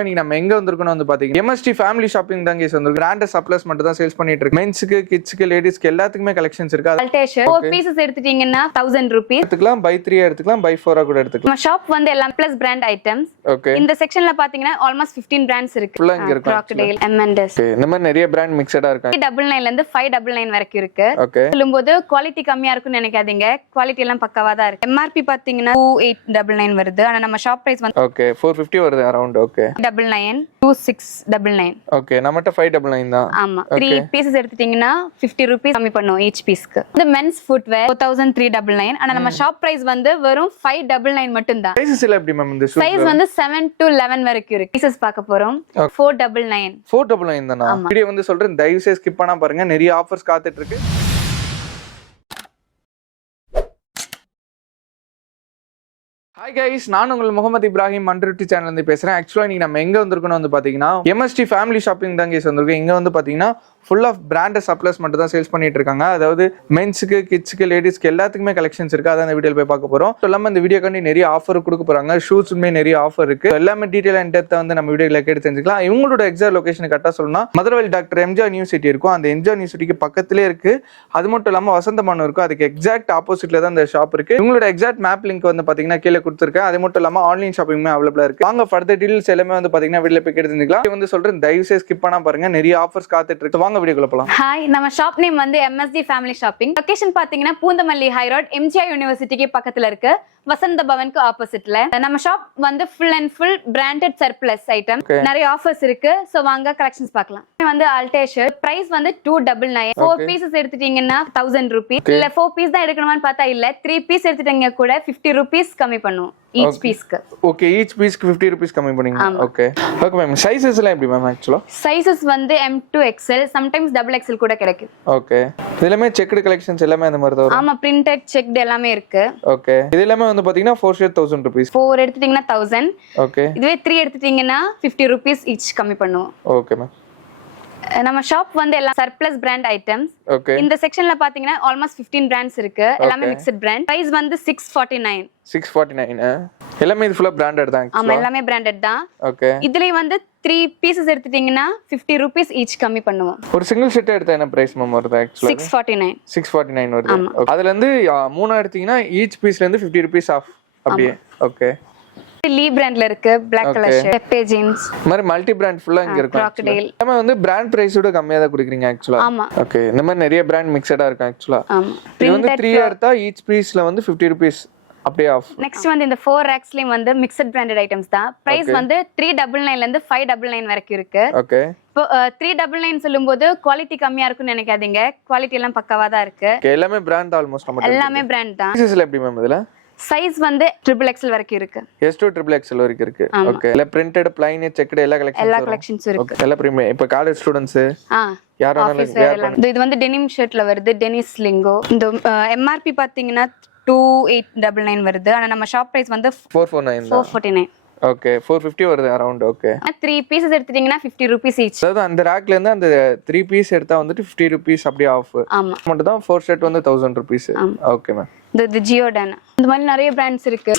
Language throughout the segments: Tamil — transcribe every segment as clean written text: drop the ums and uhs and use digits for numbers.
இன்னைக்கு நம்ம எங்க வந்திருக்கோம் வந்து பாத்தீங்கன்னா MST ஃபேமிலி ஷாப்பிங் தான் கேஸ் வந்து பிராண்ட் சப்ளைஸ் மட்டும் தான் சேல்ஸ் பண்ணிட்டு இருக்கு. மென்ஸ்க்கு, கிட்ஸ்க்கு, லேடிஸ்க்கு எல்லாத்துக்குமே கலெக்ஷன்ஸ் இருக்கு. அல்டேஷன் 4 பீசஸ் எடுத்துட்டீங்கன்னா 1000 ரூபீஸ் எடுத்துக்கலாம். பை 3 எடுத்துக்கலாம், பை 4 கூட எடுத்துக்கலாம். நம்ம ஷாப் வந்து எல்லாம் பிளஸ் பிராண்ட் ஐட்டம்ஸ். ஓகே. இந்த செக்ஷன்ல பாத்தீங்கன்னா ஆல்மோஸ்ட் 15 பிராண்ட்ஸ் இருக்கு. ஃபுல்லா இங்க இருக்கு. Crocodile, M&S. இந்த மாதிரி நிறைய பிராண்ட் மிக்ஸடா இருக்கு. 399 ல இருந்து 599 வரைக்கும் இருக்கு. ஓகே. சொல்லும்போது குவாலிட்டி கம்மியா இருக்குன்னு நினைக்காதீங்க. குவாலிட்டி எல்லாம் பக்காவா தான் இருக்கு. MRP பாத்தீங்கன்னா 2899 வருது. ஆனா நம்ம ஷாப் பிரைஸ் வந்து ஓகே 450 வருது அரௌண்ட். ஓகே 99 2699. ஓகே நம்மட்ட 599 தான். ஆமா 3 பீசஸ் எடுத்துட்டீங்கன்னா 50 ரூபீஸ் கம்மி பண்ணுவோம் ஈச் பீஸ்க்கு. இந்த மென்ஸ் ஃபுட்வேர் 4399. ஆனா நம்ம ஷாப் பிரைஸ் வந்து வெறும் 599 மட்டும் தான். சைஸஸ் எல்லாம் எப்படி மேம் இந்த சைஸ் வந்து 7 to 11 வரைக்கும் இருக்கு. பீசஸ் பார்க்க போறோம் 499. 499 தானா? வீடியோ வந்து சொல்றேன், தயவு செய்து ஸ்கிப் பண்ணா பாருங்க, நிறைய ஆஃபர்ஸ் காத்துட்டு இருக்கு. ஹாய் கைஸ், நான் உங்கள் முகமது இப்ராஹிம் மண்ட்ரிட்டி சேனல் இருந்து பேசுறேன். ஆக்சுவலா இன்னைக்கு நம்ம எங்க வந்திருக்கோம்னு வந்து பாத்தீங்கன்னா MST ஃபேமிலி ஷாப்பிங் தான் கேஸ் வந்திருக்கோம். இங்க வந்து பாத்தீங்கன்னா ஃபுல் ஆஃப் பிராண்ட் சப்ளைஸ் மட்டும் தான் சேல்ஸ் பண்ணிட்டு இருக்காங்க. அதாவது மென்ஸ்க்கு, கிட்ஸ்க்கு, லேடிஸ்க்கு எல்லாத்துக்குமே கலெக்ஷன்ஸ் இருக்கு. அதான் இந்த வீடியோல போய் பார்க்க போறோம். எல்லாமே இந்த வீடியோ கண்டி நிறைய ஆஃபர் கொடுக்க போறாங்க. ஷூஸ்மே நிறைய ஆஃபர் இருக்கு. எல்லாமே டீடைல் அண்ட் டெப்த் வந்து நம்ம வீடியோல கேட்டு தெரிஞ்சுக்கலாம். இவங்களோட எக்ஸாக்ட் லொகேஷன் கரெக்டா சொல்லணும்னா மதுரவேல் டாக்டர் எம்ஜிஆர் யூனிவர்சிட்டி இருக்கும். அந்த எம்ஜிஆர் யூனிவர்சிட்டிக்கு பக்கத்திலே இருக்கு. அது மட்டும் இல்லாம வசந்தமானம் இருக்கும். அதுக்கு எக்ஸாக்ட் ஆப்போசிட்ல தான் இந்த ஷாப் இருக்கு. இவங்களோட எக்ஸாக்ட் மேப் லிங்க் வந்து பாத்தீங்கன்னா கீழே கொடுத்துருக்கேன். அது மட்டும் இல்லாம ஆன்லைன் ஷாப்பிங்குமே அவைலபிளா இருக்கு. வாங்க ஃபர்தர் டீடைல்ஸ் எல்லாமே வந்து பாத்தீங்கன்னா வீடியோல போய் கேட்டு தெரிஞ்சுக்கலாம். வந்து சொல்றேன், தயவு செய்து ஸ்கிப் பண்ணா பாருங்க, நிறைய ஆஃபர்ஸ் காத்துட்டு இருக்கு. வாங்க வீடியோக்குள்ள போலாம். நம்ம ஷாப் நேம் வந்து MSD ஃபேமிலி ஷாப்பிங். லொகேஷன் பாத்தீங்கன்னா பூந்தமல்லி ஹை ரோட் எம்ஜிஆர் யூனிவர்சிட்டிக்கு பக்கத்துல இருக்கு. வசந்த பவனுக்கு ஆப்போசிட்ல. நம்ம ஷாப் வந்து full and full branded surplus item. நிறைய ஆஃபர்ஸ் இருக்கு. சோ வாங்க கலெக்ஷன்ஸ் பார்க்கலாம். வந்து அல்டேஷன் பிரைஸ் வந்து 299. 4 பீசஸ் எடுத்துட்டீங்கன்னா 1000 ரூபீஸ். இல்ல 4 பீஸ் தான் எடுக்கணும்னு பார்த்தா இல்ல 3 பீஸ் எடுத்துட்டீங்க கூட 50 ரூபீஸ் கம்மி பண்ணுவோம் ஈச் பீஸ்க்கு. ஓகே, ஈச் பீஸ்க்கு 50 ரூபீஸ் கம்மி பண்ணீங்க. Okay okay ma'am. சைஸஸ் எல்லாம் எப்படி மேம்? ஆக்சுவலா சைஸஸ் வந்து M to XL, sometimes XXL கூட கிடைக்கும். ஓகே. இதெல்லாம் செக்டு கலெக்ஷன்ஸ் எல்லாமே அந்த மாதிரி தான் வரும். ஆமா, பிரிண்டட் செக்டு எல்லாமே இருக்கு. ஓகே. இது எல்லாமே வந்து பாத்தீங்கன்னா 4 ஷேர் 1000 ரூபீஸ். 4 எடுத்துட்டீங்கன்னா 1000. ஓகே. இதுவே 3 எடுத்துட்டீங்கன்னா 50 ரூபீஸ் ஈச் கம்மி பண்ணுவோம். Okay ma'am. நம்ம ஷாப் வந்து எல்லாம் சர்ப்ளஸ் பிராண்ட் ஐட்டம்ஸ். ஓகே. இந்த செக்ஷன்ல பாத்தீங்கன்னா ஆல்மோஸ்ட் 15 பிராண்ட்ஸ் இருக்கு. எல்லாமே மிக்ஸ்ட் பிராண்ட். பிரைஸ் வந்து 649. 649. எல்லாமே இது ஃபுல்லா பிராண்டட் தான். ஆமா, எல்லாமே பிராண்டட் தான். ஓகே. இதுலயே வந்து 3 பீசஸ் எடுத்துட்டீங்கன்னா 50 ரூபீஸ் ஈச் கம்மி பண்ணுவோம். ஒரு சிங்கிள் செட் எடுத்தா என்ன பிரைஸ் மேம் வருது? ஆக்சுவலா 649. 649 வருது. அதுல இருந்து 3 எடுத்தீங்கன்னா ஈச் பீஸ்ல இருந்து 50 ரூபீஸ் ஆஃப் அப்படியே. ஓகே. லீ பிராண்ட்ல இருக்கு, Black கலர் ஷர்ட், பெப்பே ஜீன்ஸ். இந்த மாதிரி மல்டி பிராண்ட் ஃபுல்லா இங்க இருக்கு. Crocodile. நம்ம வந்து பிராண்ட் பிரைஸோட கம்மியா தான் குடுக்குறீங்க ஆக்சுவலா. ஆமா. ஓகே. இந்த மாதிரி நிறைய பிராண்ட் மிக்ஸடா இருக்கு ஆக்சுவலா. ஆமா. இது வந்து 3 எடுத்தா ஈச் பீஸ்ல வந்து 50 ரூபீஸ் அப்படியே ஆஃப். நெக்ஸ்ட் வந்து இந்த 4 ரேக்ஸ்லயும் வந்து மிக்ஸ்ட் பிராண்டட் ஐட்டம்ஸ் தான். பிரைஸ் வந்து 399 ல இருந்து 599 வரைக்கும் இருக்கு. ஓகே. இப்போ 399 சொல்லும்போது குவாலிட்டி கம்மியா இருக்குன்னு நினைக்காதீங்க. குவாலிட்டி எல்லாம் பக்காவா தான் இருக்கு. எல்லாமே பிராண்ட் ஆல்மோஸ்ட் நம்ம எல்லாமே பிராண்ட் தான். சைஸ்ல எப்படி மேம் இதுல? சைஸ் வந்து XXL வரைக்கும் இருக்கு. S to XXL வரைக்கும் இருக்கு. ஓகே. இல்ல பிரிண்டட், ப்ளைன், செக்டு எல்லா கலெக்ஷன்ஸ் இருக்கு. எல்லா பிரீமியம். இப்ப காலேஜ் ஸ்டூடண்ட்ஸ் யாரானாலும் இது வந்து டெனிம் ஷர்ட்ல வருது, டெனிஸ் லிங்கோ. இந்த MRP பாத்தீங்கன்னா 2899 வருது. ஆனா நம்ம ஷாப் பிரைஸ் வந்து 449. ஓகே. 450 வருது அரௌண்ட். ஓகே. 3 பீசஸ் எடுத்துட்டீங்கன்னா 50 ரூபீஸ் ஈச். அதாவது அந்த ரேக்ல இருந்து அந்த 3 பீஸ் எடுத்தா வந்துட்டு 50 ரூபீஸ் அப்படியே ஆஃப். ஆமா. மட்டும் தான் 4 ஷர்ட் வந்து 1000 ரூபீஸ். Okay ma'am. இந்த ஜியோடன் இந்த மாதிரி நிறைய பிராண்ட்ஸ் இருக்கு.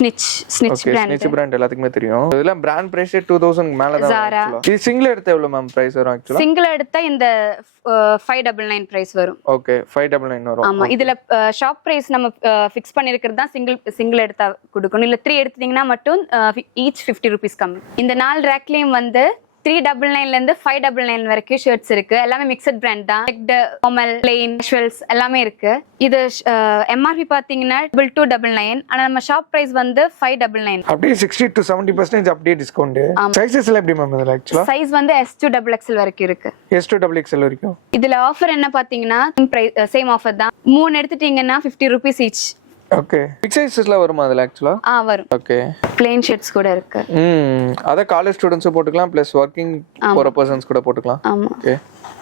ஸ்னிட்ச் பிராண்ட் எல்லாத்துக்குமே தெரியும். இதெல்லாம் பிராண்ட் பிரைஸ் 2000 மேல தான் ஆக்சுவலா. இது சிங்கிள் எடுத்தா எவ்வளவு மேம் பிரைஸ் வரும் ஆக்சுவலா? சிங்கிள் எடுத்தா இந்த 599 பிரைஸ் வரும். ஓகே. 599 வரும். ஆமா. இதுல ஷாப் பிரைஸ் நம்ம ஃபிக்ஸ் பண்ணிருக்கிறது தான் சிங்கிள் எடுத்தா கொடுக்கணும். இல்ல 3 எடுத்தீங்கன்னா மட்டும் ஈச் 50 ரூபீஸ் கம்மி. இந்த 4 ரேக்லயும் வந்து 399 ல இருந்து 599 வரைக்கும் ஷர்ட்ஸ் இருக்கு. எல்லாமே மிக்ஸ்ட் பிராண்ட் தான். செக்டு, ஃபார்மல், பிளெயின், கேஷுவல்ஸ் எல்லாமே இருக்கு. இது MRP பாத்தீங்கன்னா 2299. ஆனா நம்ம ஷாப் பிரைஸ் வந்து 599. அப்படியே 60 to 70% அப்படியே டிஸ்கவுண்ட். சைஸஸ் எல்லாம் எப்படி மேம் இதுல ஆக்சுவலா? சைஸ் வந்து S to XXL வரைக்கும் இருக்கு. S to XXL வரைக்கும். இதுல ஆஃபர் என்ன பாத்தீங்கன்னா சேம் ஆஃபர் தான். 3 எடுத்துட்டீங்கன்னா 50 ரூபீஸ் ஈச். ஓகே. பிக் சைஸஸ்ல வருமா அதுல ஆக்சுவலா? வரும். ஓகே. பிளெயின் ஷர்ட்ஸ் கூட இருக்கு. அத காலேஜ் ஸ்டூடண்ட்ஸ் போட்டுக்கலாம், பிளஸ் வர்க்கிங் போற பர்சன்ஸ் கூட போட்டுக்கலாம். ஆமா. ஓகே.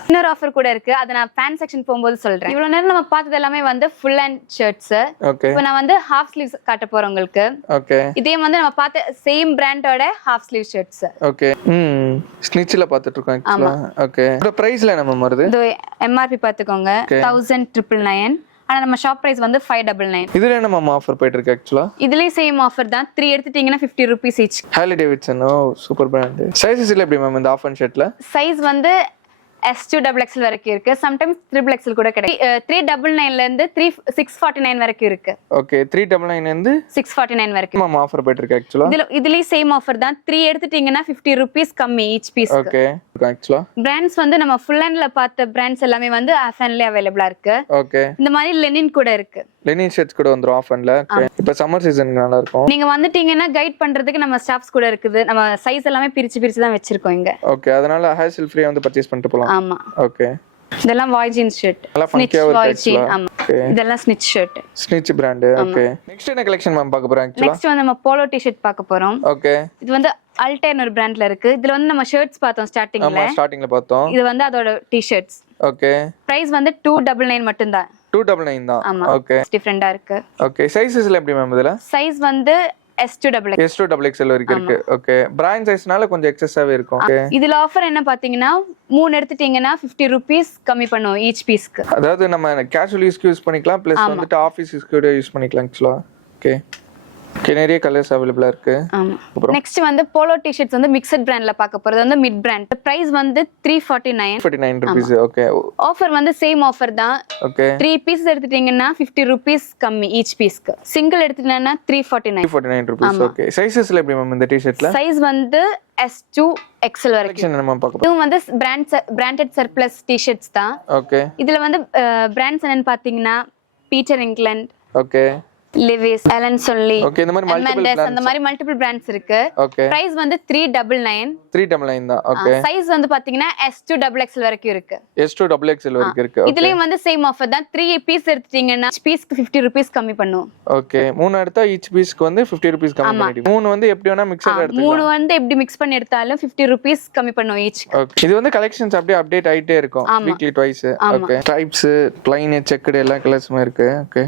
இன்னொரு ஆஃபர் கூட இருக்கு. அத நான் பேண்ட் செக்ஷன் போகும்போது சொல்றேன். இவ்வளவு நேரம் நம்ம பார்த்தது எல்லாமே வந்து ஃபுல் அண்ட் ஷர்ட்ஸ். ஓகே. இப்போ நான் வந்து ஹாஃப் ஸ்லீவ்ஸ் காட்ட போறேன் உங்களுக்கு. ஓகே. இதே வந்து நம்ம பார்த்த சேம் பிராண்டோட ஹாஃப் ஸ்லீவ் ஷர்ட்ஸ். ஓகே. ஸ்னிட்ச்ல பார்த்துட்டு இருக்கோம் ஆக்சுவலா. ஓகே. இதோட பிரைஸ்ல என்ன வருது? இந்த MRP பாத்துக்கோங்க 1999. ஆனா நம்ம ஷாப் பிரைஸ் வந்து 599. இதுல என்ன மேம் ஆஃபர் போயிட்டு இருக்கு ஆக்சுவலா? இதுலயும் சேம் ஆஃபர் தான். 3 எடுத்துட்டீங்கன்னா 50 rupees each. ஹார்லி டேவிட்சன், ஓ சூப்பர் பிராண்ட். சைஸஸ்ல எப்படி மேம் இந்த ஆஃப் அண்ட் ஷர்ட்ல? சைஸ் வந்து S2 XXL வரைக்கும் இருக்கு. சம்டைம்ஸ் XXL கூட கிடைக்கும். 399 ல இருந்து 649 வரைக்கும் இருக்கு. ஓகே, 399 ல இருந்து 649 வரைக்கும் மேம் ஆஃபர் போயிட்டு இருக்கு ஆக்சுவலா. இதுலயும் சேம் ஆஃபர் தான். 3 எடுத்துட்டீங்கன்னா 50 rupees கம்மி each piece. ஓகே ஆக்சுவலா பிராண்ட்ஸ் வந்து நம்ம ஃபுல் ஹேண்ட்ல பார்த்த பிராண்ட்ஸ் எல்லாமே வந்து ஆஃப் ஹேண்ட்லயே அவைலபிளா இருக்கு. ஓகே, இந்த மாதிரி லெனின் கூட இருக்கு. லெனின் ஷர்ட்ஸ் கூட வந்துரும் ஆஃப் ஹேண்ட்ல. இப்போ சம்மர் சீசனுக்கு நல்லா இருக்கும். நீங்க வந்துட்டீங்கன்னா கைட் பண்றதுக்கு நம்ம ஸ்டாஃப்ஸ் கூட இருக்குது. நம்ம சைஸ் எல்லாமே பிரிச்சு தான் வச்சிருக்கோம் இங்க. ஓகே, அதனால ஹேசல் ஃப்ரீயா வந்து பர்ச்சேஸ் பண்ணிட்டு போலாம். ஆமா. ஓகே, இதெல்லாம் வாய் ஜீன்ஸ் ஷர்ட். நல்லா ஃபன்கியா இருக்கு வாய் ஜீன். ஆக்சுவலா. ஆமா. இதெல்லாம் ஸ்னிட்ச் ஷர்ட். ஸ்னிட்ச் பிராண்ட். ஓகே, நெக்ஸ்ட் என்ன கலெக்ஷன் மேம் பார்க்க போறோம் ஆக்சுவலா? நெக்ஸ்ட் வந்து நம்ம போலோ டி-ஷர்ட் பார்க்க போறோம். ஓகே, இது வந்து அல்டர்ன் ஒரு பிராண்ட்ல இருக்கு. இதுல வந்து நம்ம ஷர்ட்ஸ் பார்த்தோம் ஸ்டார்டிங்ல. ஆமா ஸ்டார்டிங்ல பார்த்தோம். இது வந்து அதோட டி-ஷர்ட்ஸ். ஓகே, பிரைஸ் வந்து 299 மட்டும் தான். 299 தான். ஆமா. ஓகே, டிஃபரெண்டா இருக்கு. ஓகே, சைஸஸ்ல எப்படி மேம் இதுல? சைஸ் வந்து S2 S2 வரைக்கும் இருக்கு. ஓகே, பிராண்ட் சைஸ்னால கொஞ்சம் எக்ஸஸாவே இருக்கும். ஓகே, இதுல ஆஃபர் என்ன பாத்தீங்கன்னா 3 எடுத்துட்டீங்கன்னா 50 rupees கம்மி பண்ணுவோம் ஈச் பீஸ்க்கு. அதாவது நம்ம கேஷுவல் யூஸ்க்கு யூஸ் பண்ணிக்கலாம், பிளஸ் வந்துட்டு ஆபீஸ் யூஸ்க்கு கூட யூஸ் பண்ணிக்கலாம் ஆக்சுவலா. ஓகே, நிறைய கலர்ஸ் அவைலபிளா இருக்கு. ஆமா. நெக்ஸ்ட் வந்து போலோ டி-ஷர்ட்ஸ் வந்து மிக்ஸட் பிராண்ட்ல பார்க்க போறது வந்து மிட் பிராண்ட். பிரைஸ் வந்து 349 rupees. ஓகே, ஆஃபர் வந்து சேம் ஆஃபர் தான். ஓகே, 3 பீஸ் எடுத்துட்டீங்கன்னா 50 rupees கம்மி ஈச் பீஸ்க்கு. சிங்கிள் எடுத்துட்டீங்கன்னா 349 rupees. ஓகே, சைஸஸ்ல எப்படி மேம் இந்த டி-ஷர்ட்ல? சைஸ் வந்து S2 XL வரைக்கும். என்ன மேம் பார்க்க இது வந்து பிராண்டட் சர்ப்ளஸ் டி-ஷர்ட்ஸ் தான். ஓகே, இதுல வந்து பிராண்ட்ஸ் என்னன்னு பாத்தீங்கன்னா Peter England, okay, Levi's, Allen Solly, okay, இந்த மாதிரி மல்டிபிள் பிராண்ட்ஸ் அந்த மாதிரி மல்டிபிள் பிராண்ட்ஸ் இருக்கு. ஓகே, பிரைஸ் வந்து 399 தான். ஓகே, சைஸ் வந்து பாத்தீங்கன்னா S2 XXL வரைக்கும் இருக்கு. S2 வரைக்கும் இருக்கு. இதுலயும் வந்து சேம் ஆஃபர் தான். 3 பீஸ் எடுத்துட்டீங்கன்னா பீஸ்க்கு 50 rupees கம்மி பண்ணுவோம். ஓகே, 3 எடுத்தா ஈச் பீஸ்க்கு வந்து 50 rupees கம்மி பண்ணிடுவோம். 3 வந்து எப்படி வேணா மிக்ஸட் எடுத்துக்கலாம். 3 வந்து எப்படி மிக்ஸ் பண்ணி எடுத்தாலும் 50 rupees கம்மி பண்ணுவோம் ஈச். ஓகே, இது வந்து கலெக்ஷன்ஸ் அப்படியே அப்டேட் ஆயிட்டே இருக்கும் weekly twice. Okay, stripes, plain, checked எல்லா கலர்ஸுமே இருக்கு. ஓகே,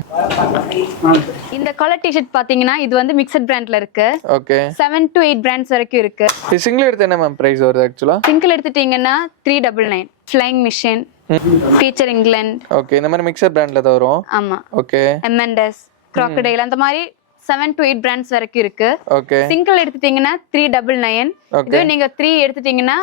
இந்த கலர் டி-ஷர்ட் பாத்தீங்கன்னா இது வந்து மிக்ஸட் பிராண்ட்ல இருக்கு. ஓகே, 7 to 8 பிராண்ட்ஸ் வரைக்கும் இருக்கு. இது சிங்கிள் எடுத்து என்ன மேம் பிரைஸ் வருது ஆக்சுவலா? சிங்கிள் எடுத்துட்டீங்கன்னா 399. Flying mission, Peter England. Okay, இந்த மாதிரி மிக்ஸட் பிராண்ட்ல தான் வரும். ஆமா. ஓகே, M&S, crocodile அந்த மாதிரி 7 to 8 பிராண்ட்ஸ் வரைக்கும் இருக்கு. ஓகே, சிங்கிள் எடுத்துட்டீங்கன்னா 399. இதுவே நீங்க 3 எடுத்துட்டீங்கன்னா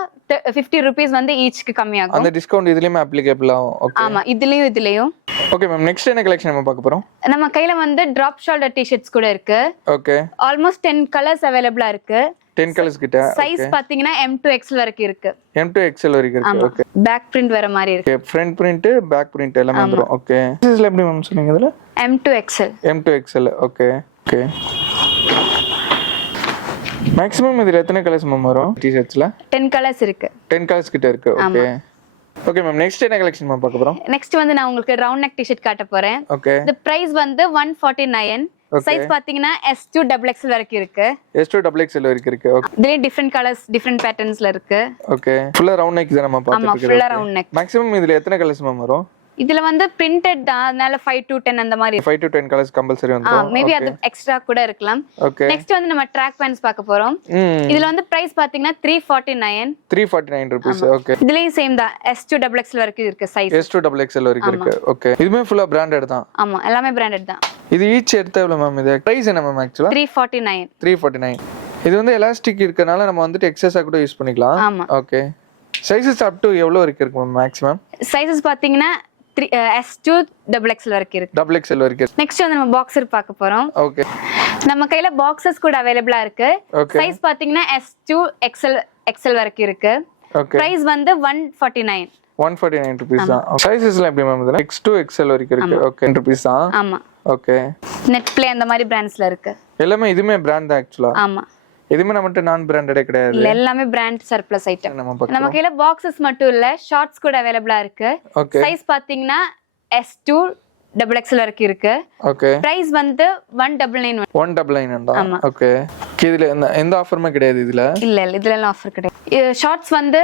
50 rupees வந்து ஈச்க்கு கம்மியாகும். அந்த டிஸ்கவுண்ட் இதுலயுமே அப்ளிகேபிள் ஆகும். ஓகே, ஆமா, இதுலயும். ஓகே மேம், நெக்ஸ்ட் என்ன கலெக்ஷன் நம்ம பார்க்க போறோம்? நம்ம கையில வந்து டிராப் ஷோல்டர் டி-ஷர்ட்ஸ் கூட இருக்கு. ஓகே, ஆல்மோஸ்ட் 10 கலர்ஸ் அவைலபிளா இருக்கு. 10 கலர்ஸ் கிட்ட. சைஸ் பாத்தீங்கன்னா M2 XL வரைக்கும் இருக்கு. M2 XL வரைக்கும் இருக்கு. ஓகே, பேக் பிரிண்ட் வர மாதிரி இருக்கு. Okay, front print, back print எல்லாமே வந்துரும். ஓகே, சைஸ்ல எப்படி மேம் சொன்னீங்க இதுல? M2 XL. M2 XL. Okay, okay, maximum இதுல எத்தனை கலர்ஸ் மேம் வரும் டி-ஷர்ட்ஸ்ல? 10 கலர்ஸ் இருக்கு. 10 கலர்ஸ் கிட்ட இருக்கு. ஓகே, ஓகே மேம், நெக்ஸ்ட் என்ன கலெக்ஷன் மேம் பார்க்க போறோம்? நெக்ஸ்ட் வந்து நான் உங்களுக்கு ரவுண்ட் நெக் டி-ஷர்ட் காட்ட போறேன். ஓகே, இந்த பிரைஸ் வந்து 149. சைஸ் பாத்தீங்கன்னா S2 XXL வரைக்கும் இருக்கு. S2 வரைக்கும் இருக்கு. ஓகே, இதுல டிஃபரண்ட் கலர்ஸ், டிஃபரண்ட் பேட்டர்ன்ஸ்ல இருக்கு. ஓகே, ஃபுல்லா ரவுண்ட் நெக் தான் நம்ம பார்த்துட்டு இருக்கோம். ஆமா, ஃபுல்லா ரவுண்ட் நெக். மேக்ஸिमम இதுல எத்தனை கலர்ஸ் மேம் வரும்? இதுல வந்து பிரிண்டட் தான், அதனால 5 to 10 அந்த மாதிரி. 5 to 10 கலர்ஸ் கம்பல்சரி வந்துரும். மேபி அது எக்ஸ்ட்ரா கூட இருக்கலாம். ஓகே, நெக்ஸ்ட் வந்து நம்ம ட்ராக் பேண்ட்ஸ் பார்க்க போறோம். இதுல வந்து பிரைஸ் பாத்தீங்கன்னா 349 rupees. ஓகே, இதுலயும் சேம் தான். S2 XXL வரைக்கும் இருக்கு சைஸ். S2 வரைக்கும் இருக்கு. ஓகே, இதுமே ஃபுல்லா பிராண்டட் தான். ஆமா, எல்லாமே பிராண்டட் தான். இது ஈச் எடுத்தா எவ்வளவு மேம்? இது பிரைஸ் என்ன மேம் ஆக்சுவலா? 349. இது வந்து எலாஸ்டிக் இருக்கனால நம்ம வந்துட்டு எக்ஸஸா கூட யூஸ் பண்ணிக்கலாம். ஆமா. ஓகே, சைஸஸ் அப் டு எவ்வளவு இருக்கு மேம் மேக்ஸिमम? சைஸஸ் பாத்தீங்கன்னா S2 XXL வரைக்கும் இருக்கு. XXL வரைக்கும். நெக்ஸ்ட் வந்து நம்ம பாக்ஸர் பார்க்க போறோம். ஓகே, நம்ம கையில பாக்ஸஸ் கூட அவைலபிளா இருக்கு. சைஸ் பாத்தீங்கன்னா S2 XL வரைக்கும் இருக்கு. ஓகே, பிரைஸ் வந்து 149 rupees தான். சைஸஸ்ல எப்படி மேம் இதுல? X2 XL வரைக்கும் இருக்கு. ஓகே, rupees தான். ஆமா. ஓகே, நெட் ப்ளே அந்த மாதிரி பிராண்ட்ஸ்ல இருக்கு. எல்லாமே இதுமே பிராண்ட் தான் ஆக்சுவலா. ஆமா, இதுமே நம்மட்ட நான் பிராண்டடே கிடையாது. எல்லாமே பிராண்ட் சர்ப்ளஸ் ஐட்டம். நம்ம கையில பாக்ஸஸ் மட்டும் இல்ல, ஷார்ட்ஸ் கூட அவைலபிளா இருக்கு. சைஸ் பாத்தீங்கன்னா S2 XXL வரைக்கும் இருக்கு. ஓகே, பிரைஸ் வந்து 199 தான். ஓகே, இதுல எந்த ஆஃபருமே கிடையாது இதுல? இல்ல, இதுல எல்லாம் ஆஃபர் கிடையாது. ஷார்ட்ஸ் வந்து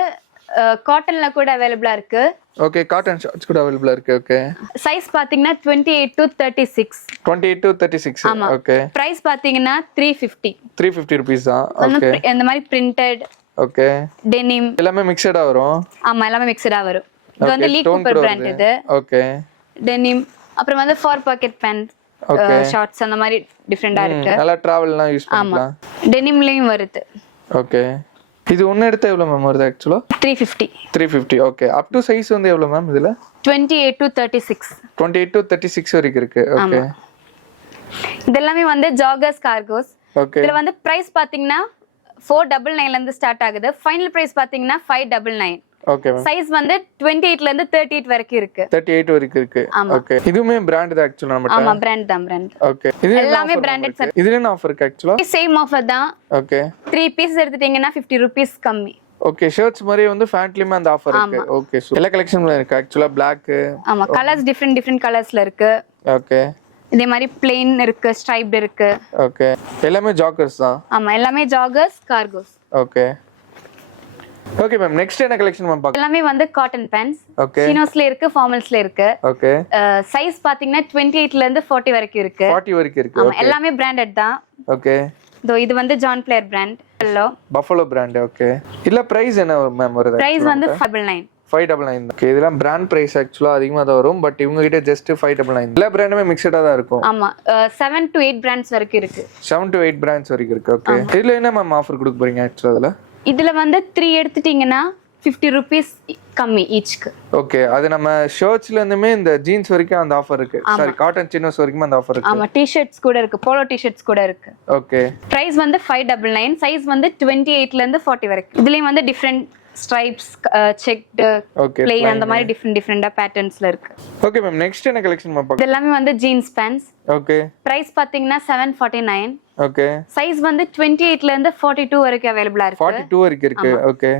காட்டன்ல கூட அவைலபிளா இருக்கு. ஓகே, காட்டன் ஷார்ட்ஸ் கூட அவைலபிளா இருக்கு. ஓகே, சைஸ் பாத்தீங்கன்னா 28 to 36. 28 to 36. ஓகே, பிரைஸ் பாத்தீங்கன்னா 350 rupees தான். ஓகே, இந்த மாதிரி பிரிண்டட். ஓகே, டெனிம் எல்லாமே மிக்ஸ்டா வரும். ஆமா, எல்லாமே மிக்ஸ்டா வரும். இது வந்து லீ கூப்பர் பிராண்ட் இது. ஓகே, டெனிம் அப்புறம் வந்து ஃபார் பாக்கெட் பேண்ட் ஷார்ட்ஸ் அந்த மாதிரி டிஃப்ரெண்டா இருக்கு. நல்லா டிராவல்லாம் யூஸ் பண்ணிக்கலாம். டெனிம்லயும் வருது. ஓகே, இது ஒன்னு எடுத்தா எவ்வளவு மேம் வருது ஆக்சுவலா? 350. 350. ஓகே, அப் டு சைஸ் வந்து எவ்வளவு மேம் இதுல? 28 to 36. 28 to 36 வரைக்கும் இருக்கு. ஓகே, இதெல்லாமே வந்து ஜாகர்ஸ் கார்கோஸ். ஓகே, இதுல வந்து பிரைஸ் பாத்தீங்கன்னா 499 ல இருந்து ஸ்டார்ட் ஆகுது. ஃபைனல் பிரைஸ் பாத்தீங்கன்னா 599. Okay ma'am. சைஸ் வந்து 28 ல இருந்து 38 வரைக்கும் இருக்கு. 38 வரைக்கும் இருக்கு. ஓகே, இதுமே பிராண்ட் தான் ஆக்சுவலா நம்ம. ஆமா, பிராண்ட் தான், பிராண்ட். ஓகே, இது எல்லாமே பிராண்டட் சார். இதுல என்ன ஆஃபர் இருக்கு ஆக்சுவலா? சேம் ஆஃபர் தான். ஓகே, 3 பீஸ் எடுத்துட்டீங்கன்னா 50 rupees கம்மி. ஓகே, ஷர்ட்ஸ் மாதிரி வந்து ஃபேண்ட்லயுமே அந்த ஆஃபர் இருக்கு. ஓகே, எல்லா கலெக்ஷன்ல இருக்கு ஆக்சுவலா. Black. ஆமா, கலர்ஸ் டிஃபரெண்ட் கலர்ஸ்ல இருக்கு. ஓகே, இதே மாதிரி plain இருக்கு, ஸ்ட்ரைப்ட் இருக்கு. ஓகே, எல்லாமே ஜாகர்ஸ் தான். ஆமா, எல்லாமே joggers cargos. Okay, okay ma'am. Next என்ன கலெக்ஷன் மேம் பார்க்கலாம்? எல்லாமே வந்து காட்டன் பேண்ட்ஸ். ஓகே, சினோஸ்ல இருக்கு, ஃபார்மல்ஸ்ல இருக்கு. ஓகே, சைஸ் பாத்தீங்கன்னா 28 ல இருந்து 40 வரைக்கும் இருக்கு. 40 வரைக்கும் இருக்கு. ஆமா, எல்லாமே பிராண்டட் தான். ஓகே, இது வந்து John player brand. Hello, buffalo brand. Okay, இல்ல பிரைஸ் என்ன மேம் வருது? பிரைஸ் வந்து 599. 599. ஓகே, இதெல்லாம் பிராண்ட் பிரைஸ் ஆக்சுவலா அதிகமா தான் வரும். பட் இவங்க கிட்ட ஜஸ்ட் 599. எல்லா பிராண்டுமே மிக்ஸ்டா தான் இருக்கும். ஆமா, 7 to 8 பிராண்ட்ஸ் வரைக்கும் இருக்கு. 7 to 8 பிராண்ட்ஸ் வரைக்கும் இருக்கு. ஓகே, இதுல என்ன மேம் ஆஃபர் கொடுக்க போறீங்க ஆக்சுவலா இதுல? இதுல வந்து 3 எடுத்துட்டீங்கன்னா 50 rupees கம்மி ஈச்க்கு. ஓகே, அது நம்ம ஷர்ட்ஸ்ல இருந்துமே இந்த ஜீன்ஸ் வரைக்கும் அந்த ஆஃபர் இருக்கு. சாரி, காட்டன் சின்னோஸ் வரைக்கும் அந்த ஆஃபர் இருக்கு. ஆமா, டி-ஷர்ட்ஸ் கூட இருக்கு, போலோ டி-ஷர்ட்ஸ் கூட இருக்கு. ஓகே, பிரைஸ் வந்து 599. சைஸ் வந்து 28 ல இருந்து 40 வரைக்கும். இதுலயும் வந்து different stripes, checked, okay, plain அந்த மாதிரி டிஃபரெண்டா பேட்டர்ன்ஸ்ல இருக்கு. Okay ma'am. நெக்ஸ்ட் என்ன கலெக்ஷன் மேம் பார்க்கலாம்? இதெல்லாமே வந்து ஜீன்ஸ் பேண்ட்ஸ். ஓகே, பிரைஸ் பாத்தீங்கன்னா 749. ஓகே, சைஸ் வந்து 28 ல இருந்து 42 வரைக்கும் அவேலபிளா இருக்கு. 42 வரைக்கும் இருக்கு. ஓகே,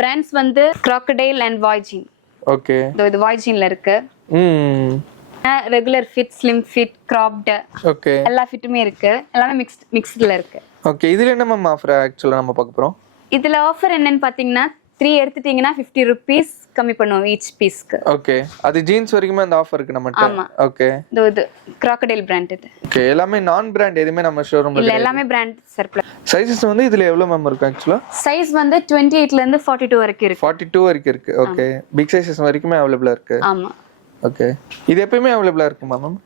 பிராண்ட்ஸ் வந்து crocodile and Voyagin. ஓகே, இது Voyaginல இருக்கு. Regular fit, slim fit, craft, okay, எல்லா ஃபிட்டுமே இருக்கு. எல்லாமே மிக்ஸ்ட்ல இருக்கு. ஓகே, இதுல என்ன மேம் ஆஃபர் ஆக்சுவலா நம்ம பார்க்க போறோம்? இதுல ஆஃபர் என்னன்னு பாத்தீங்கன்னா 3 எடுத்துட்டீங்கன்னா 50 rupees கம்மி பண்ணுவோம் ஈச் பீஸ்க்கு. ஓகே, அது ஜீன்ஸ் வரைக்குமே அந்த ஆஃபர் இருக்கு நம்மட்ட. ஓகே, இது crocodile பிராண்ட். இது ஓகே, எல்லாமே நான் பிராண்ட் எதுமே நம்ம ஷோரூம்ல இல்ல, எல்லாமே பிராண்ட் சர்ப்ளஸ். சைஸஸ் வந்து இதுல எவ்வளவு மேம் இருக்கு ஆக்சுவலா? சைஸ் வந்து 28 ல இருந்து 42 வரைக்கும் இருக்கு. 42 வரைக்கும் இருக்கு. ஓகே, பிக் சைஸஸ் வரைக்குமே அவேலபிளா இருக்கு. ஆமா. ஓகே, இது எப்பவுமே அவேலபிளா இருக்குமா மேம்?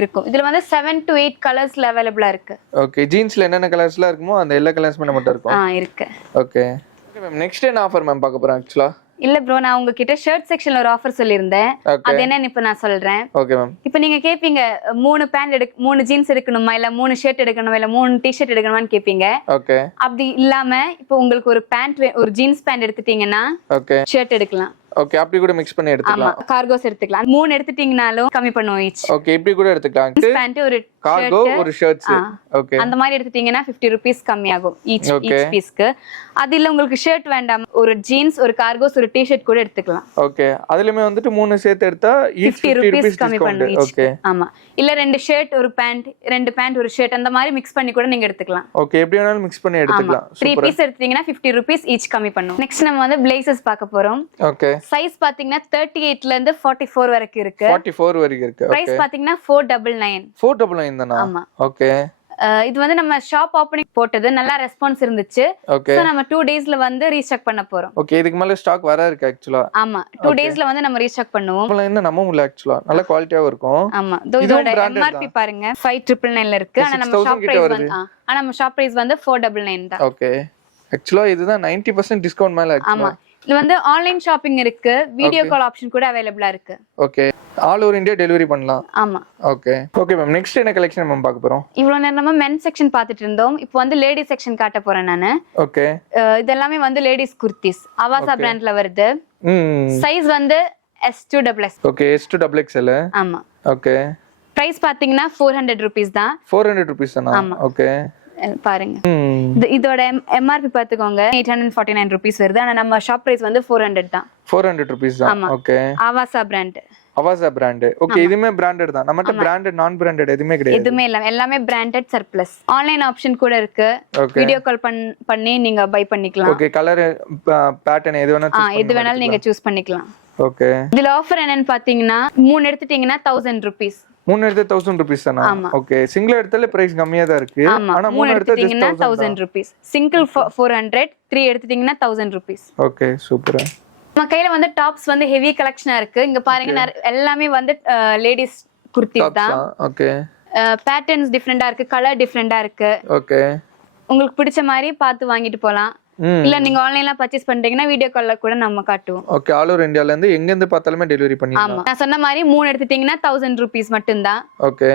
இருக்கும். இதுல வந்து 7 to 8 கலர்ஸ்ல அவேலபிளா இருக்கு. ஓகே, ஜீன்ஸ்ல என்னென்ன கலர்ஸ்லாம் இருக்குமோ அந்த எல்லா கலர்ஸ்மே நம்மட்ட இருக்கும். இருக்கு. Okay, okay ma'am. நெக்ஸ்ட் என்ன ஆஃபர் மேம் பார்க்க போறோம் ஆக்சுவலா? இல்ல ப்ரோ, நான் உங்ககிட்ட ஷர்ட் செக்ஷன்ல ஒரு ஆஃபர் சொல்லியிருந்தேன். அது என்னன்னு இப்ப நான் சொல்றேன். Okay ma'am. இப்ப நீங்க கேப்பீங்க 3 பேண்ட் 3 ஜீன்ஸ் எடுக்கணுமா, இல்ல 3 ஷர்ட் எடுக்கணுமா, இல்ல 3 டி-ஷர்ட் எடுக்கணுமான்னு கேப்பீங்க. ஓகே, அப்படி இல்லாம இப்போ உங்களுக்கு ஒரு பேண்ட், ஒரு ஜீன்ஸ் பேண்ட் எடுத்துட்டீங்கன்னா ஓகே, ஷர்ட் எடுக்கலாம். ஓகே, அப்படி கூட மிக்ஸ் பண்ணி ஆமா, எடுத்துக்கலாம். கார்கோஸ் எடுத்துக்கலாம். 3 எடுத்துட்டீங்கனாலும் கம்மி பண்ணுவோம் ஈச். ஓகே, இப்படி கூட எடுத்துக்கலாம். பேண்ட், ஒரு கார்கோ, ஒரு ஷர்ட்ஸ். ஓகே, அந்த மாதிரி எடுத்துட்டீங்கன்னா 50 rupees கம்மி ஆகும் ஈச் பீஸ்க்கு. அது இல்ல உங்களுக்கு ஷர்ட் வேண்டாம், ஒரு ஜீன்ஸ், ஒரு கார்கோஸ், ஒரு டி-ஷர்ட் கூட எடுத்துக்கலாம். ஓகே, அதுலயுமே வந்துட்டு 3 சேர்த்து எடுத்தா 50 rupees கம்மி பண்ணுவோம் ஈச். ஓகே, ஆமா, இல்ல 2 ஷர்ட், ஒரு பேண்ட், 2 பேண்ட், ஒரு ஷர்ட் அந்த மாதிரி மிக்ஸ் பண்ணி கூட நீங்க எடுத்துக்கலாம். ஓகே, எப்படி வேணாலும் மிக்ஸ் பண்ணி எடுத்துக்கலாம். 3 பீஸ் எடுத்தீங்கன்னா 50 rupees ஈச் கம்மி பண்ணுவோம். நெக்ஸ்ட் நம்ம வந்து blazers பார்க்க போறோம். ஓகே, சைஸ் பாத்தீங்கன்னா 38 ல இருந்து 44 வரைக்கும் இருக்கு. 44 வரைக்கும் இருக்கு. பிரைஸ் பாத்தீங்கன்னா 499. 499 தானா? ஆமா. ஓகே, இது வந்து நம்ம ஷாப் ஓபனிங் போட்டது, நல்ல ரெஸ்பான்ஸ் இருந்துச்சு. ஓகே, சோ நம்ம 2 டேஸ்ல வந்து ரீஸ்டாக் பண்ண போறோம். ஓகே, இதுக்கு மேல ஸ்டாக் வர இருக்கு ஆக்சுவலா. ஆமா, 2 டேஸ்ல வந்து நம்ம ரீஸ்டாக் பண்ணுவோம். அப்பலாம் என்ன நம்ம உள்ள ஆக்சுவலா நல்ல குவாலிட்டியாவும் இருக்கும். ஆமா, இதோட MRP பாருங்க 5999 ல இருக்கு. ஆனா நம்ம ஷாப் பிரைஸ் வந்து நம்ம ஷாப் பிரைஸ் வந்து 499 தான். ஓகே, ஆக்சுவலா இதுதான் 90% டிஸ்கவுண்ட் மேல ஆக்சுவலா. ஆமா, இது வந்து ஆன்லைன் ஷாப்பிங் இருக்கு, வீடியோ கால் ஆப்ஷன் கூட அவேலபிளா இருக்கு. Okay, all over India delivery பண்ணலாம். ஆமா. Okay, okay ma'am. நெக்ஸ்ட் என்ன கலெக்ஷன் மேம் பார்க்க போறோம்? இவ்வளவு நேரம் நம்ம மென் செக்ஷன் பார்த்துட்டு இருந்தோம். இப்போ வந்து லேடி செக்ஷன் காட்ட போறேன் நானு. ஓகே, இதெல்லாமே வந்து லேடிஸ் குர்த்திஸ், அவாசா பிராண்ட்ல வருது. சைஸ் வந்து S2XX. Okay, S2XXL. ஆமா. ஓகே, பிரைஸ் பாத்தீங்கன்னா 400 rupees தான். 400 rupees தானா? ஓகே, பாருங்க, இதோட MRP பாத்துக்கோங்க 849 rupees வருது. ஆனா நம்ம ஷாப் பிரைஸ் வந்து 400 தான். 400 rupees தான். Okay, Avaasa brand. Avaasa brand. Okay, இதுமே பிராண்டட் தான். நம்மட்ட பிராண்டட் நான் பிராண்டட் எதுமே கிடையாது. எதுமே இல்ல, எல்லாமே பிராண்டட் சர்ப்ளஸ். ஆன்லைன் ஆப்ஷன் கூட இருக்கு, வீடியோ கால் பண்ணி நீங்க பை பண்ணிக்கலாம். ஓகே, கலர் பேட்டர்ன் எது வேணாலும் நீங்க சூஸ் பண்ணிக்கலாம். ஓகே, இதுல ஆஃபர் என்னன்னு பாத்தீங்கன்னா 3 எடுத்துட்டீங்கன்னா 1000 rupees. 3 எடுத்தா 1000 rupees தானா? ஓகே, சிங்கிள் எடுத்தாலே பிரைஸ் கம்மியா தான் இருக்கு. ஆனா 3 எடுத்தீங்கன்னா 1000 rupees. சிங்கிள் 400, 3 எடுத்துட்டீங்கன்னா 1000 rupees. Okay, super. நம்ம கையில வந்து டாப்ஸ் வந்து ஹெவி கலெக்ஷனா இருக்கு. இங்க பாருங்க, எல்லாமே வந்து லேடிஸ் குர்த்திஸ் தான். ஓகே. பேட்டர்ன்ஸ் டிஃப்ரெண்டா இருக்கு, கலர் டிஃப்ரெண்டா இருக்கு. ஓகே. உங்களுக்கு பிடிச்ச மாதிரி பார்த்து வாங்கிட்டு போலாம். இல்ல நீங்க ஆன்லைன்ல பர்ச்சேஸ் பண்றீங்கன்னா வீடியோ கால்ல கூட நம்ம காட்டுவோம். ஓகே. ஆல் ஓவர் இந்தியால இருந்து எங்க இருந்து பார்த்தாலுமே டெலிவரி பண்ணிடலாம். ஆமா, நான் சொன்ன மாதிரி 3 எடுத்துட்டீங்கன்னா 1000 rupees மட்டும் தான். ஓகே.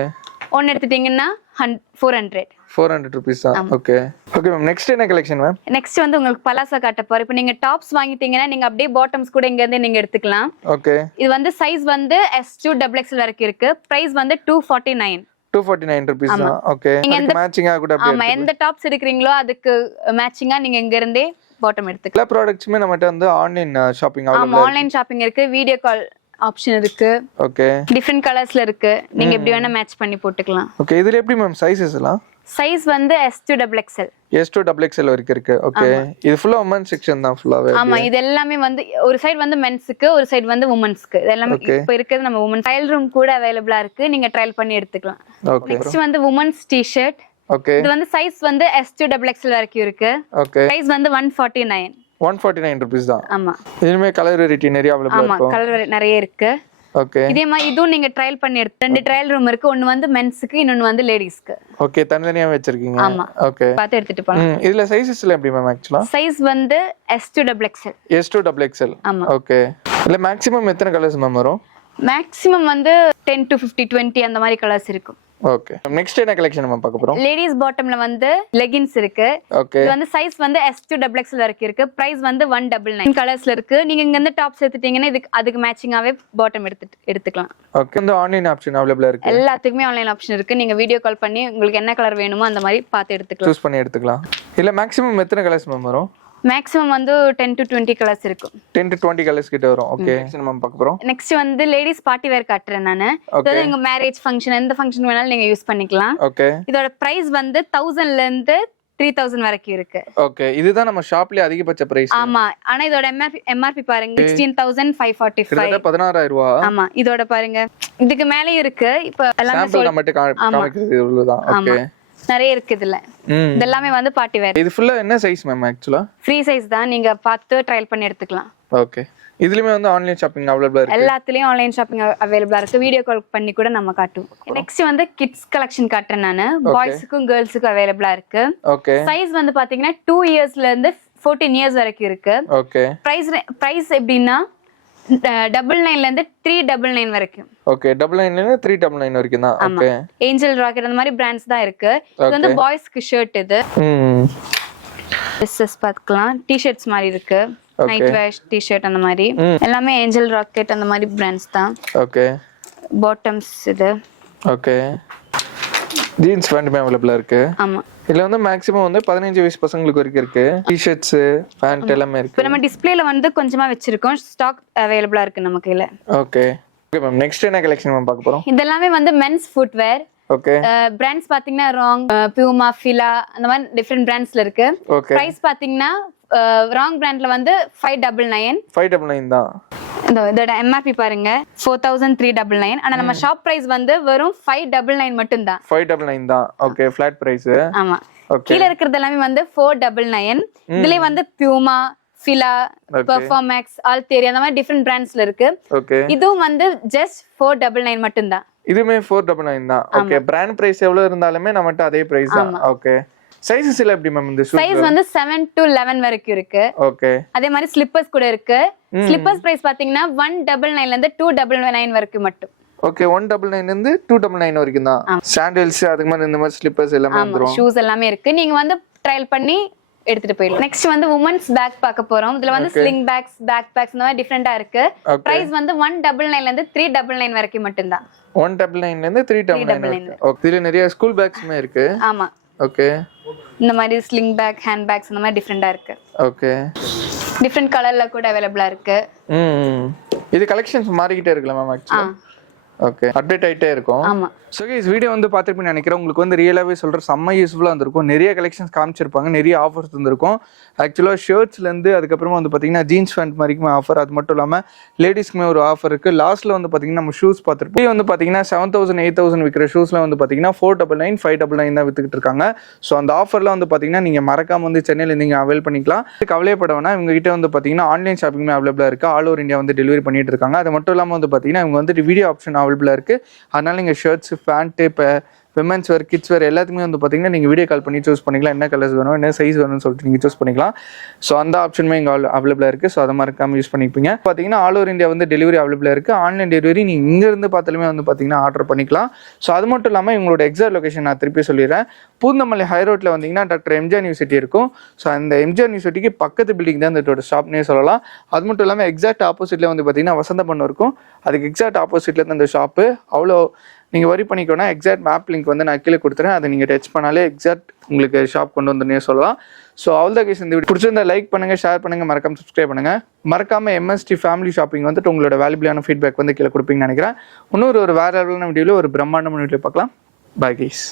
1 எடுத்துட்டீங்கன்னா 400 rupees தான். ஓகே. ஓகே மேம், நெக்ஸ்ட் என்ன கலெக்ஷன் மேம்? நெக்ஸ்ட் வந்து உங்களுக்கு பலாசா காட்ட போறேன். இப்போ நீங்க டாப்ஸ் வாங்கிட்டீங்கன்னா நீங்க அப்படியே பாட்டம்ஸ் கூட இங்க இருந்து நீங்க எடுத்துக்கலாம். ஓகே. இது வந்து சைஸ் வந்து S2 XXL வரைக்கும் இருக்கு. பிரைஸ் வந்து 249 rupees தான். ஓகே. அதுக்கு மேட்சிங்கா கூட அப்படியே. ஆமா, எந்த டாப்ஸ் எடுக்கறீங்களோ அதுக்கு மேட்சிங்கா நீங்க இங்க இருந்தே பாட்டம் எடுத்துக்கலாம். எல்லா ப்ராடக்ட்ஸுமே நம்மட்ட வந்து ஆன்லைன் ஷாப்பிங் ஆமா, அவைலபிள். ஆன்லைன் ஷாப்பிங் இருக்கு, வீடியோ கால் ஆப்ஷன் இருக்கு. ஓகே. டிஃபரெண்ட் கலர்ஸ்ல இருக்கு, நீங்க எப்படி வேணா மேட்ச் பண்ணி போட்டுக்கலாம். ஓகே. இதுல எப்படி மேம் சைஸஸ் எல்லாம்? சைஸ் வந்து S2 XXL. S2 XXL வரைக்கும் இருக்கு. ஓகே. இது ஃபுல்லா வுமன் செக்ஷன் தான் ஃபுல்லாவே. ஆமா, இது எல்லாமே வந்து ஒரு சைடு வந்து மென்ஸ்க்கு, ஒரு சைடு வந்து வுமன்ஸ்க்கு. இது எல்லாமே இப்போ இருக்குது நம்ம வுமன் ட்ரையல் ரூம் கூட அவைலபிளா இருக்கு, நீங்க ட்ரையல் பண்ணி எடுத்துக்கலாம். ஓகே. நெக்ஸ்ட் வந்து வுமன்ஸ் டி-ஷர்ட். ஓகே. இது வந்து சைஸ் வந்து S2 XXL வரைக்கும் இருக்கு. ஓகே. பிரைஸ் வந்து 149 rupees தான். ஆமா. இதுமே கலர் வெரைட்டி நிறைய அவைலபிளா ஆமா, இருக்கும். கலர் நிறைய இருக்கு. ஓகே. இதே மாதிரி இதுவும் நீங்க ட்ரையல் பண்ணி எடுத்து 2 ட்ரையல் ரூம் இருக்கு. ஒன்னு வந்து மென்ஸ்க்கு, இன்னொன்னு வந்து லேடிஸ்க்கு. ஓகே. தனித்தனியா வச்சிருக்கீங்க. ஆமா. ஓகே. பார்த்து எடுத்துட்டு போலாம். இதுல சைஸஸ்ல எப்படி மேம் ஆக்சுவலா? சைஸ் வந்து S2 XXL. S2 XXL. ஆமா. ஓகே. இல்ல மேக்ஸிமம் எத்தனை கலர்ஸ் மேம் வரும்? மேக்ஸிமம் வந்து 10 to 50 20 அந்த மாதிரி கலர்ஸ் இருக்கும். ஓகே. நெக்ஸ்ட் என்ன கலெக்ஷன் நம்ம பார்க்க போறோம்? லேடிஸ் பாட்டம்ல வந்து லெகின்ஸ் இருக்கு. ஓகே. இது வந்து சைஸ் வந்து S2 XXL வரைக்கும் இருக்கு. பிரைஸ் வந்து 199 கலர்ஸ்ல இருக்கு. நீங்க இங்க இருந்து டாப்ஸ் எடுத்துட்டீங்கன்னா அதுக்கு மேட்சிங்காவே பாட்டம் எடுத்துக்கலாம். ஓகே. இந்த ஆன்லைன் ஆப்ஷன் அவைலபிளா இருக்கு. எல்லாத்துக்குமே ஆன்லைன் ஆப்ஷன் இருக்கு. நீங்க வீடியோ கால் பண்ணி உங்களுக்கு என்ன கலர் வேணுமோ அந்த மாதிரி பார்த்து எடுத்துக்கலாம். சூஸ் பண்ணி எடுத்துக்கலாம். இல்ல மேக்ஸிமம் எத்தனை கலர்ஸ் மேம் வரும்? மேக்ஸிமம் வந்து 10 to 20 கலர்ஸ் இருக்கும். 10 to 20 கலர்ஸ் கிட்ட வரும். ஓகே. நம்ம பார்க்க போறோம். நெக்ஸ்ட் வந்து லேடிஸ் பார்ட்டி வேர் காட்டுறேன் நானு. இது உங்க மேரேஜ் ஃபங்க்ஷன், எந்த ஃபங்க்ஷன் வேணாலும் நீங்க யூஸ் பண்ணிக்கலாம். ஓகே. இதோட பிரைஸ் வந்து 1000ல இருந்து 3000 வரைக்கும் இருக்கு. ஓகே. இதுதான் நம்ம ஷாப்லயே அதிகபட்ச பிரைஸ். ஆமா, ஆனா இதோட எம்ஆர்பி பாருங்க 16545. 16000 ரூபாய். ஆமா, இதோட பாருங்க இதுக்கு மேலே இருக்கு. இப்போ எல்லாமே சாம்பிள் மட்டும் காமிக்கிறது இவ்வளவுதான். ஓகே. நிறைய இருக்கு இதுல. இதெல்லாமே வந்து பார்ட்டி வேர். இது ஃபுல்லா என்ன சைஸ் மேம் ஆக்சுவலா? ஃப்ரீ சைஸ் தான், நீங்க பார்த்து ட்ரையல் பண்ணி எடுத்துக்கலாம். ஓகே. இதுலயுமே வந்து ஆன்லைன் ஷாப்பிங் அவைலபிளா இருக்கு. எல்லாத்துலயும் ஆன்லைன் ஷாப்பிங் அவைலபிளா இருக்கு. வீடியோ கால் பண்ணி கூட நம்ம காட்டுவோம். நெக்ஸ்ட் வந்து கிட்ஸ் கலெக்ஷன் காட்டுறேன் நானு. பாய்ஸ்க்கும் கேர்ள்ஸ்க்கும் அவைலபிளா இருக்கு. ஓகே. சைஸ் வந்து பாத்தீங்கன்னா 2 இயர்ஸ்ல இருந்து 14 இயர்ஸ் வரைக்கும் இருக்கு. ஓகே. பிரைஸ் எப்படின்னா 999ல இருந்து 399 வரைக்கும். ஓகே. 999ல இருந்து 399 வரைக்கும் தான். ஓகே. ஏஞ்சல் ராக்கெட் அந்த மாதிரி பிராண்ட்ஸ் தான் இருக்கு. இது வந்து பாய்ஸ்க்கு ஷர்ட். இது ட்ரெஸ்ஸஸ் பார்க்கலாம். டி-ஷர்ட்ஸ் மாதிரி இருக்கு. நைட் வேர் டி-ஷர்ட் அந்த மாதிரி எல்லாமே ஏஞ்சல் ராக்கெட் அந்த மாதிரி பிராண்ட்ஸ் தான். ஓகே. பாட்டம்ஸ் இது. ஓகே. ஜீன்ஸ் பேண்ட்மே அவைலபிளா இருக்கு. ஆமா. இதுல வந்து மேக்ஸிமம் வந்து 15 வயசு பசங்களுக்கு வரைக்கும் இருக்கு. டி-ஷர்ட்ஸ், பேண்ட் எல்லாமே இருக்கு. இப்போ நம்ம டிஸ்ப்ளேல வந்து கொஞ்சமா வச்சிருக்கோம். ஸ்டாக் அவைலபிளா இருக்கு நம்ம கையில. ஓகே. ஓகே மேம், நெக்ஸ்ட் என்ன கலெக்ஷன் மேம் பார்க்க போறோம்? இதெல்லாமே வந்து மென்ஸ் ஃபுட்வேர். ஓகே. பிராண்ட்ஸ் பாத்தீங்கன்னா ராங், பியூமா, ஃபிலா அந்த மாதிரி டிஃபரெண்ட் பிராண்ட்ஸ்ல இருக்கு. ஓகே. பிரைஸ் பாத்தீங்கன்னா ராங் பிராண்ட்ல வந்து 599 தான். இதோட எம்ஆர்பி பாருங்க 4399. ஆனா நம்ம ஷாப் பிரைஸ் வந்து வெறும் 599 மட்டும் தான். 599 தான். ஓகே. Flat price. ஆமா. கீழ இருக்கிறது எல்லாமே வந்து 499. இதுலயே வந்து பியூமா, ஃபிலா, பெர்ஃபார்மேக்ஸ், ஆல்தேரி அந்த மாதிரி டிஃபரெண்ட் பிராண்ட்ஸ்ல இருக்கு. ஓகே. இதுவும் வந்து ஜஸ்ட் 499 மட்டும் தான். இதுமே 499 தான். ஓகே. பிராண்ட் பிரைஸ் எவ்வளவு இருந்தாலுமே நம்மட்ட அதே பிரைஸ் தான். ஓகே. சைஸஸ் எல்லாம் எப்படி மேம் இந்த ஷூ? சைஸ் வந்து 7 to 11 வரைக்கும் இருக்கு. ஓகே. அதே மாதிரி ஸ்லிப்பர்ஸ் கூட இருக்கு. ஸ்லிப்பர்ஸ் பிரைஸ் பாத்தீங்கன்னா 199ல இருந்து 299 வரைக்கும் மட்டும். ஓகே. 199ல இருந்து 299 வரைக்கும் தான். சாண்டல்ஸ் அதுக்கு மாதிரி இந்த மாதிரி ஸ்லிப்பர்ஸ் எல்லாமே வந்துரும். ஷூஸ் எல்லாமே இருக்கு. நீங்க வந்து ட்ரையல் பண்ணி எடுத்துட்டு போயிடலாம். நெக்ஸ்ட் வந்து வுமன்ஸ் பேக் பார்க்க போறோம். இதுல வந்து ஸ்லிங் பேக்ஸ், பேக் பேக்ஸ் இந்த மாதிரி டிஃபரெண்டா இருக்கு. பிரைஸ் வந்து 199ல இருந்து 399 வரைக்கும் மட்டும் தான். 199ல இருந்து 399. ஓகே. இதுல நிறைய ஸ்கூல் பேக்ஸ்மே இருக்கு. ஆமா. ஓகே. இந்த மாதிரி ஸ்லிங் பேக், ஹேண்ட் பேக்ஸ் அந்த மாதிரி டிஃபரெண்டா இருக்கு. ஓகே. டிஃபரெண்ட் கலர்ல கூட அவைலபிளா இருக்கு. இது கலெக்ஷன்ஸ் மாறிக்கிட்டே இருக்குல மேம் ஆக்சுவலா? ஓகே. அப்டேட் ஆயிட்டே இருக்கும். ஆமா. ஸோ கைஸ், வீடியோ வந்து பார்த்துட்டு நினைக்கிறேன் உங்களுக்கு வந்து ரியலாகவே சொல்கிற செம்ம யூஸ்ஃபுல்லாக இருந்திருக்கும். நிறைய கலெக்ஷன்ஸ் காமிச்சிருப்பாங்க, நிறைய ஆஃபர்ஸ் இருந்திருக்கும். ஆக்சுவலாக ஷர்ட்ஸ்லேருந்து அதுக்கப்புறமா வந்து பார்த்தீங்கன்னா ஜீன்ஸ் பேண்ட் மாதிரிக்குமே ஆஃபர். அது மட்டும் இல்லாமல் லேடிஸ்க்குமே ஒரு ஆஃபர் இருக்குது. லாஸ்ட்டில் வந்து பார்த்தீங்கன்னா நம்ம ஷூஸ் பார்த்துருப்போம். வந்து பார்த்தீங்கன்னா 7000 8000 விற்கிற ஷூஸில் வந்து பார்த்தீங்கன்னா 499 599 தான் விற்றுக்கிட்டு இருக்காங்க. ஸோ அந்த ஆஃபர்லாம் வந்து பார்த்தீங்கன்னா நீங்கள் மறக்காமல் வந்து சென்னையில் நீங்கள் அவைல் பண்ணிக்கலாம். கவலைப்பட வேணாம். இவங்ககிட்ட வந்து பார்த்தீங்கன்னா ஆன்லைன் ஷாப்பிங்குமே அவைலபிளாக இருக்குது. ஆல் ஓவர் இந்தியா வந்து டெலிவரி பண்ணிட்டு இருக்காங்க. அது மட்டும் இல்லாமல் வந்து பார்த்தீங்கன்னா இவங்க வந்துட்டு வீடியோ ஆப்ஷன் அவைலபிளாக இருக்குது. அதனால் நீங்கள் ஷர்ட்ஸ், பேண்ட்டு, இப்போ விமென்ஸ் வேர், கிட்ஸ் வேர் எல்லாத்துக்குமே வந்து பார்த்தீங்கன்னா நீங்கள் வீடியோ கால் பண்ணி சூஸ் பண்ணிக்கலாம். என்ன கலர்ஸ் வேணும், என்ன சைஸ் வேணும்னு சொல்லிட்டு நீங்கள் சூஸ் பண்ணிக்கலாம். ஸோ அந்த ஆப்ஷனுமே இங்கே அவைலபிளாக இருக்குது. ஸோ அதை மறக்காமல் யூஸ் பண்ணிப்பீங்க. பார்த்தீங்கன்னா ஆல் ஓவர் இந்தியா வந்து டெலிவரி அவைலபிளாக இருக்குது. ஆன்லைன் டெலிவரி நீங்கள் இங்கேருந்து பார்த்தாலுமே வந்து பார்த்தீங்கன்னா ஆர்டர் பண்ணிக்கலாம். ஸோ அது மட்டும் இல்லாமல் இவங்களோட எக்ஸாக்ட் லொகேஷன் நான் திருப்பி சொல்லிடுறேன். பூந்தமல்லி ஹை ரோட்டில் வந்தீங்கன்னா டாக்டர் எம்ஜிஆர் யூனிவர்சிட்டி இருக்கும். ஸோ அந்த எம்ஜிஆர் யூனிவர்சிட்டிக்கு பக்கத்து பில்டிங் தான் இந்த ஷாப்னே சொல்லலாம். அது மட்டும் இல்லாமல் எக்ஸாக்ட் ஆப்போசிட்டில் வந்து பார்த்தீங்கன்னா வசந்த பண்ணு இருக்கும். அதுக்கு எக்ஸாக்ட் ஆப்போசிட்டில் தான் இந்த ஷாப்பு. அவ்வளோ நீங்கள் வரி பண்ணிக்கோன்னா எக்ஸாக்ட் மேப் லிங்க் வந்து நான் கீழே கொடுத்துறேன். அதை நீங்கள் டச் பண்ணாலே எக்ஸாக்ட் உங்களுக்கு ஷாப் கொண்டு வந்துன்னே சொல்லலாம். ஸோ அவ்வளோ கேஸ் இந்த வீடியோ பிடிச்சிருந்தா லைக் பண்ணுங்கள், ஷேர் பண்ணுங்கள், மறக்காமல் சப்ஸ்கிரைப் பண்ணுங்கள். மறக்காமல் எம்எஸ்டி ஃபேமிலி ஷாப்பிங் வந்துட்டு உங்களோட வேல்யூபிளான ஃபீட்பேக் வந்து கீழே கொடுப்பீங்கன்னு நினைக்கிறேன். இன்னொரு வேறு லெவலான வீடியோவில் ஒரு பிரம்மாண்டமான வீடியோ பார்க்கலாம். Bye guys.